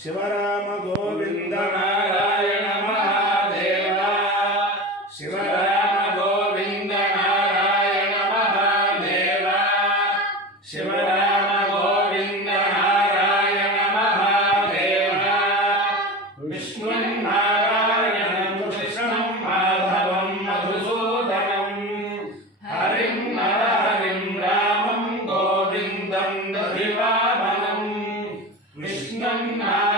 శివరామ గోవింద నారాయణ మహాదేవ శివరామ గోవింద నారాయణ మహాదేవ శివరామ గోవింద నారాయణ మహాదేవ విష్ణున్నారాయణం కృష్ణం మాధవం మధుసూదనం హరిం నరహరిం రామం గోవిందం దధివామనం విష్ణున్నారాయణం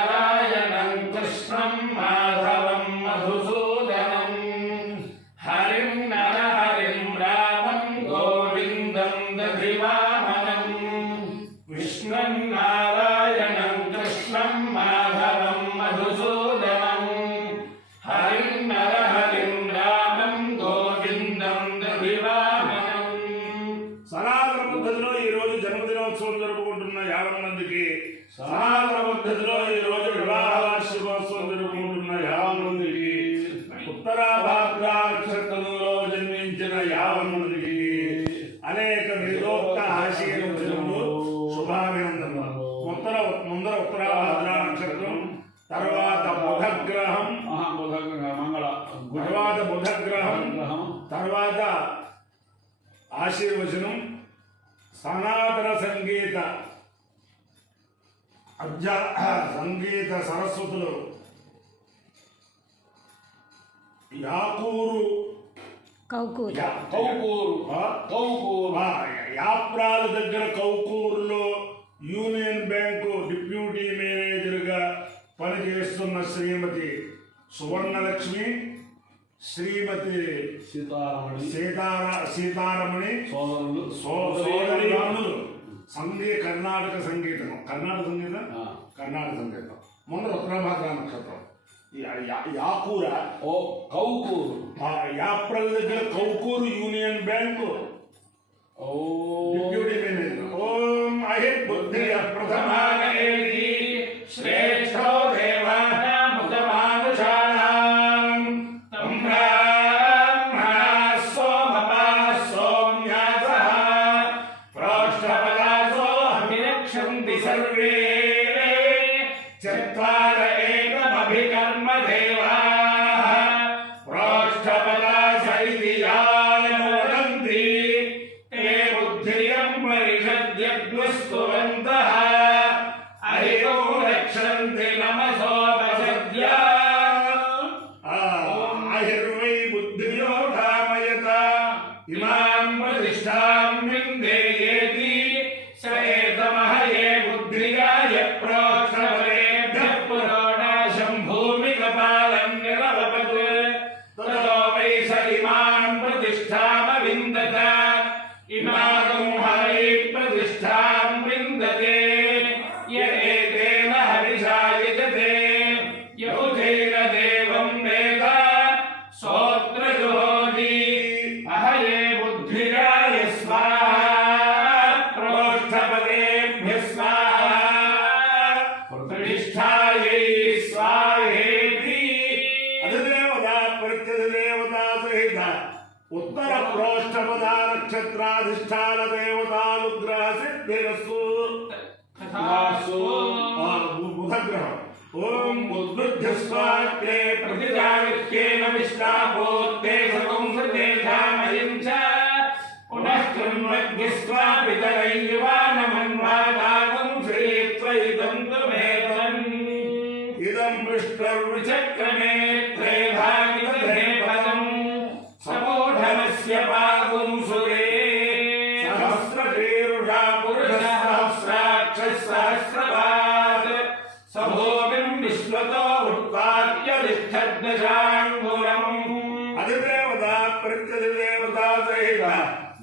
కృష్ణం మాధవం మధుసూదనం హరిం నరహరిం రామం గోవిందం దధివామనం విష్ణున్నారాయణం కృష్ణం మాధవం మధుసూదనం హరిం నరహరిం రామం గోవిందం దధివామనం. సనాతన పద్ధతిలో ఈరోజు జన్మదినోత్సవం జరుపుకుంటున్న 50 మందికి, సనాతన పద్ధతిలో ఈరోజు వివాహ వార్షికోత్సవం జరుపుకుంటున్న 50 మందికి, ఉత్తరాభాద్ర నక్షత్రంలో జన్మించిన 50 మందికి అనేక వేదోక్త ఆశీర్వచనములు, శుభాభినందనలు. ముందర ఉత్తరాభాద్ర నక్షత్రం, తర్వాత బుధగ్రహం, తర్వాత బుధగ్రహం, తర్వాత ఆశీర్వచనం. సనాతన సంగీత సంగీత సరస్వతులు యాప్రాల దగ్గర కౌకూరులో యూనియన్ బ్యాంకు డిప్యూటీ మేనేజర్గా పనిచేస్తున్న శ్రీమతి సువర్ణలక్ష్మి, శ్రీమతి సీతారమణి సోదరులు కర్ణాటక సంగీతం. ముందర ఉత్తరాభాద్ర నక్షత్రం. యాకూర కౌకూరు, యాప్రల్ దగ్గర కౌకూరు యూనియన్ బ్యాంకు డిప్యూటీ మేనేజర్. ఓం అహిర్ బుద్ధి ప్రథమానేది శ్రేష్ఠో దేవానాముతమానుషాణాం తం బ్రాహ్మణా సోమపాః సోమ్యాసః ప్రోష్ఠపదాసో అభిరక్షంతి సర్వే చత్వార ఏకమభికర్మ దేవాః ప్రోష్ఠపదాస ఇతి యానోదంతి తే బుద్ధియం పరిషద్యగ్నుస్తువంతః అహితో రక్షంతి నమసోపసద్య. ఆహిర్వై బుద్ధియో ధామయత ఇమాం ప్రతిష్ఠాం విందేయేతి స ఏతమః ఏ బుద్ధియాయ ప్రోక్షపదేభ్యః పురోడాశం భూమికపాలం నిరవపత్ తతో వై స ఇమాం ప్రతిష్ఠామ విందత ఇమాగం హరి ప్రతిష్ఠాం విందతే య ఏతేన హరిషా యజతే యహుతేన దేవం వేద సోత్ర జుహోతి అహయే బుద్ధిరాయ స్వాహా ప్రోష్ఠపదేభ్యః స్వాహా ప్రతిష్ఠాయై స్వాహేతి. అధిదేవత ప్రత్యధిదేవతా సహిత ఉత్తర ప్రోష్ఠపద నక్షత్రాధిష్టాన దేవతానుగ్రహ సిద్ధిరస్తు. బుధగ్రహం. ఓం ఉద్బుద్ధ్యస్వాత్తే ప్రతిజావిష్యేన విష్టాపోత్తే సకంసతే ధామయం చ పునః కృణ్వద్భిస్వా పితరై యువానమన్వాదాగం శ్రీత్వయిదం తుమేతం ఇదం పృష్ఠర్విచక్రమే త్రేధాని దధే పదం సమూఢమస్య పాగుం సురే సహస్రశీరుషా పురుష సహస్రాక్ష సహస్రపాద్ సభూమిం విశ్వతో ఉత్పాద్య తిష్టద్దశాంగురం. అధిదేవత ప్రత్యధిదేవత సహిత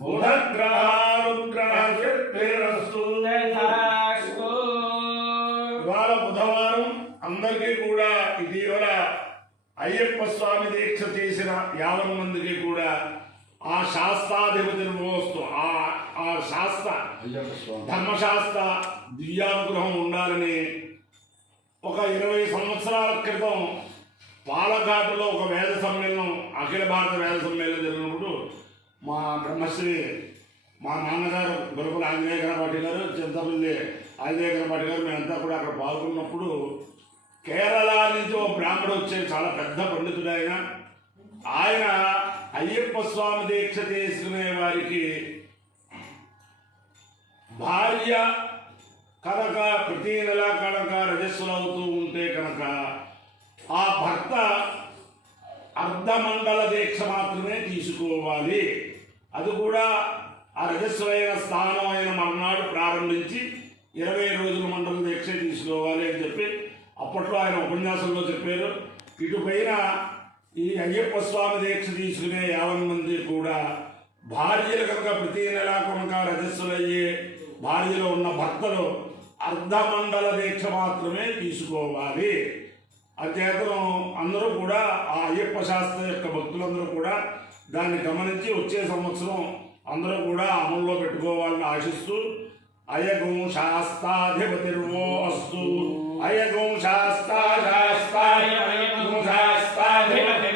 బుధగ్రహానుగ్రహ సిద్ధిరస్తు. ఇవాళ బుధవారం. అందరికీ కూడా ఇటీవల అయ్యప్ప స్వామి దీక్ష చేసిన 50 మందికి కూడా ఆ శాస్త్రాధిపతి మోస్తూ ఆ శాస్త్ర ధర్మశాస్త్ర దివ్యానుగ్రహం ఉండాలని ఒక 20 సంవత్సరాల క్రితం పాలఘాటులో ఒక వేద సమ్మేళనం, అఖిల భారత వేద సమ్మేళనం జరిగినప్పుడు మా బ్రహ్మశ్రీ మా నాన్నగారు గురుకుల ఆంజనేయ గణపాటి గారు, చింతపల్లి ఆంజనేయ గణపాటి గారు మేమంతా కూడా అక్కడ పాల్గొన్నప్పుడు కేరళ నుంచి ఓ బ్రాహ్మడు వచ్చే చాలా పెద్ద పండితుడు ఆయన అయ్యప్ప స్వామి దీక్ష చేసుకునే వారికి భార్య కనుక ప్రతి నెల కనుక రజస్సులు అవుతూ ఉంటే కనుక ఆ భర్త అర్ధమండల దీక్ష మాత్రమే తీసుకోవాలి. అది కూడా ఆ రజస్సులైన స్థానం అయిన మర్నాడు ప్రారంభించి 20 రోజుల మండల దీక్ష తీసుకోవాలి అని చెప్పి అప్పట్లో ఆయన ఉపన్యాసంలో చెప్పారు. ఇటుపైన ఈ అయ్యప్ప స్వామి దీక్ష తీసుకునే 50 మంది కూడా భార్యలు కనుక ప్రతి నెల కనుక రజస్సులయ్యే భార్యలో ఉన్న భర్తలు అర్ధమండల దీక్ష మాత్రమే తీసుకోవాలి. అచేతనం అందరూ కూడా ఆ అయ్యప్ప శాస్త్ర యొక్క భక్తులందరూ కూడా దాన్ని గమనించి వచ్చే సంవత్సరం అందరూ కూడా అమల్లో పెట్టుకోవాలని ఆశిస్తూ అయగం శాస్తాధిపతిర్వో అస్తు అయగం శాస్తాయ శాస్తాధిపతి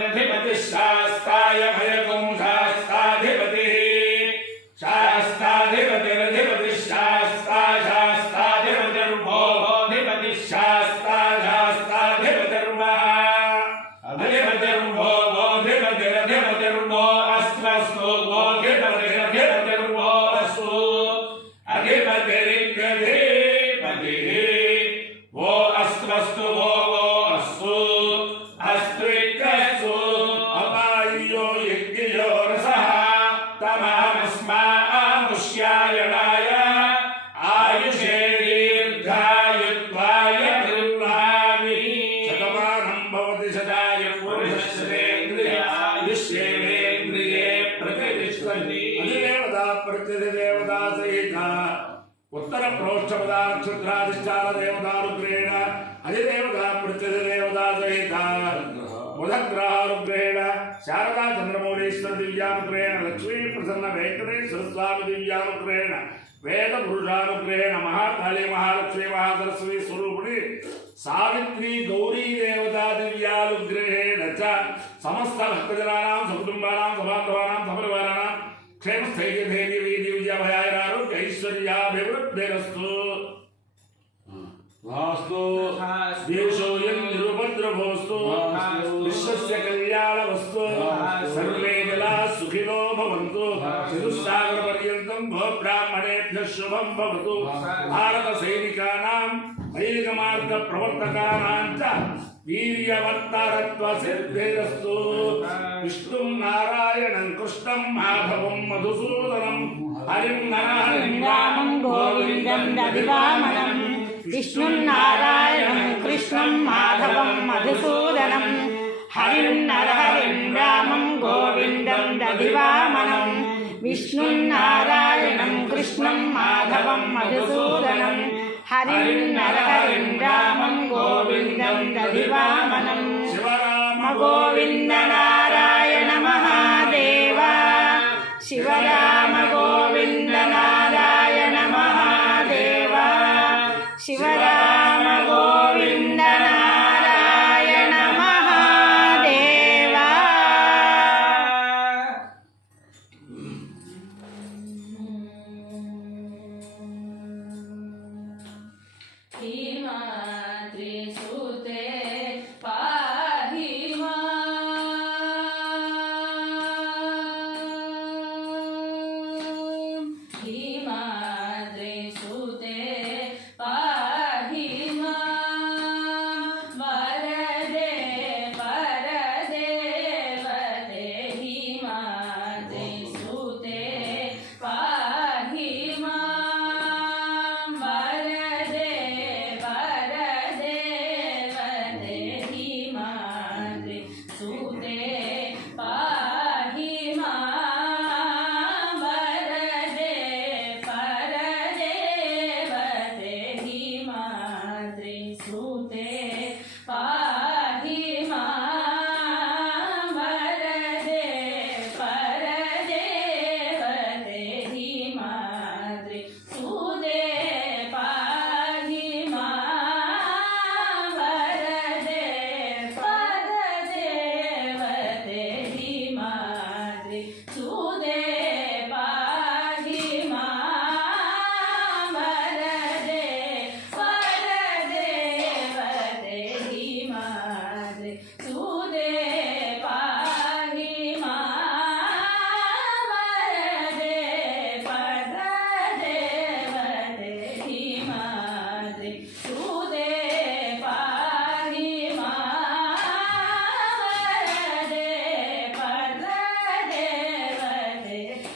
శాస్తాయ అయగం శాస్తాధిపతి శాస్తాధిపతిరధిపతి శాస్తా శాస్తాధిపతిర్భోధిపతి శాస్తా శాస్తాధిపతిర్వః అధిపతిర్భో భోధిపతిరధిపతిర్భో అస్త్వస్తు భోధిపతిరధిపతిర్భో అస్తు అధిపతిరిత్యధిపతి ఓ అస్త్వస్తు ఓ అస్తు అస్త్విత్యస్తు అపాయ్యో యజ్ఞయో రసః తమహమస్మాముష్యాయణాయ ఆయుషే దీర్ఘాయుత్వాయ గృహామి శతమానం భవతి శతాయ పురుషస్యేంద్రియాయుష్యేంద్రియే ప్రతిష్టతి అధిదేవతా ప్రత్యధిదేవతా సహిత ఉత్తర ప్రోష్ఠపదా నక్షత్రాధిష్టాన దేవతానుగ్రహేణ అధిదేవతా ప్రత్యధిదేవతా సహిత బుధగ్రహానుగ్రహేణ శారదా చంద్రమౌళీశ్వర దివ్యానుగ్రహేణ లక్ష్మీ ప్రసన్న వెంకటేశ్వర స్వామి దివ్యానుగ్రహేణ వేద పురుషానుగ్రహేణ మహాకాళీ మహాలక్ష్మీ మహాసరస్వతి స్వరూపిణి సావిత్రి గౌరీ దేవతా దివ్యానుగ్రహేణ చ సమస్త భక్తజనానాం సకుటుంబానాం సబాంధవానాం సపరివారాణాం క్షేమస్థైర్యధైర్య వీర్య విజయభయారోగ్య ఐశ్వర్యాభివృద్ధిరస్తు వాస్తు దేశోయం నిరుపద్రవోస్తు విశ్వస్య కళ్యాణవస్తు సర్వే జనా సుఖినో భవంతు చతుస్సాగర పర్యంతం భో బ్రాహ్మణేభ్యః శుభం భవతు భారత సైనికానాం వైదిక మార్గ ప్రవర్తకానాం చ వీర్యవర్తరత్వ సిద్ధిరస్తు విష్ణుం నారాయణం కృష్ణం మాధవం మధుసూదనం హరిం నరహరిం రామం గోవిందం దదివామనం విష్ణుం నారాయణం కృష్ణం మాధవం మధుసూదనం హరిం నరహరిం రామం గోవిందం దదివామనం విష్ణుం నారాయణం కృష్ణం మాధవం మధుసూదనం హరిం నరహరిం రామం గోవిందం దదివామనం శివరామ గోవింద నారాయణ మహాదేవ శివరామ గోవింద నారాయణ మహాదేవ శివరామ గోవింద నారాయణ మహాదేవ హిమాద్రి సుతే పాహి మాం హిమాద్రి సుతే పాహి మాం వరదే పరదేవతే హిమాద్రి సుతే పాహి మాం వరదే పరదేవతే सुते पाहि मां वरदे परदेवते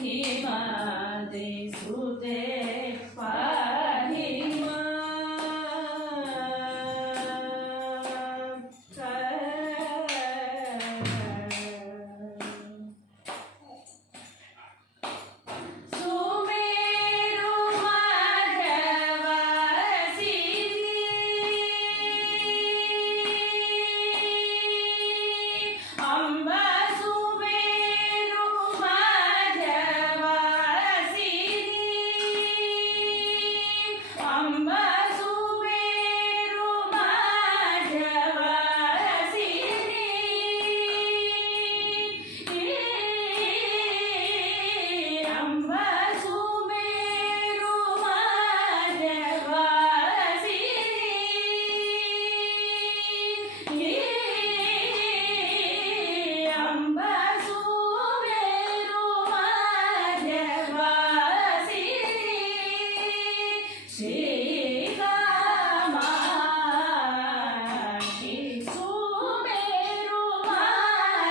हिमाद्रि सुते पाहि सुमेरु माधवसिद्धि अम्ब सुमेरु माधवसिद्धि अम्ब सुमेरु माधवसिद्धि अम्ब सुमेरु माधवसिद्धि अम्ब सुमेरु माधवसिद्धि श्रीकामाक्षि सुमेरु माधवसिद्धि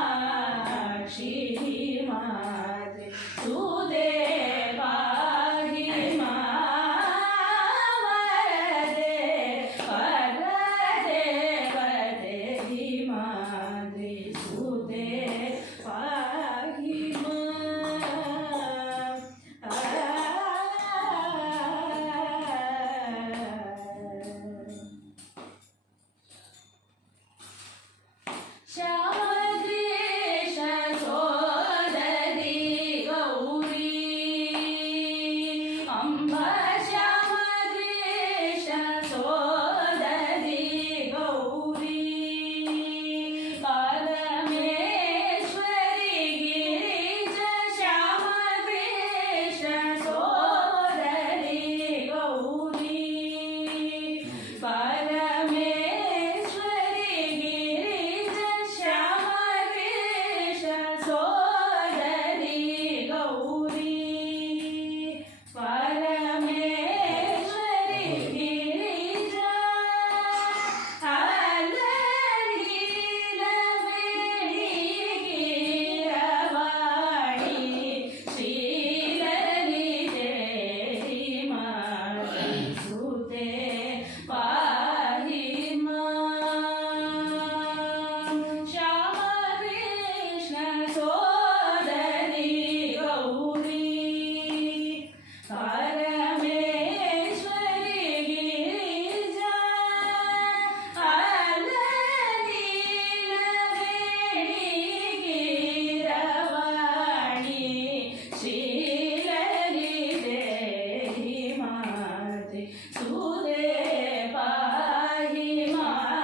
श्रीकामाक्षि हिमाद्रि सुते पाहि मां वरदे परदेवते हिमाद्रि सुते पाहि श्यामग्रेश सोदरी गौरी अम्ब श्यामग्रेश सोदरी गौरी परमेश्वरी गिरिज श्यामग्रेश सोदरी गौरी परमेश्वरी गिरिज श्यामग्रेश सोदरी गौरी परमेश्वरी गिरिज हललीलवेणी गिरवाणी श्रीललिते हिमाद्रि सुते पाहि मां श्यामकृष्ण सोदरी गौरी परमेश्वरी गिरिजा हललीलवेणी गिरवाणी श्रीललिते हिमाद्रि सुते पाहि मां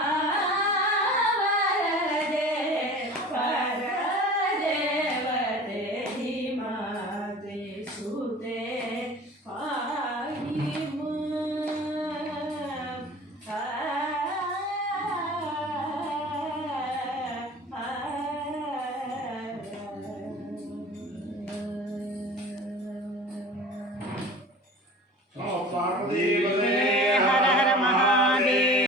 वरदे परदेवते हिमाद्रि सुते पाहि పార్వదేవ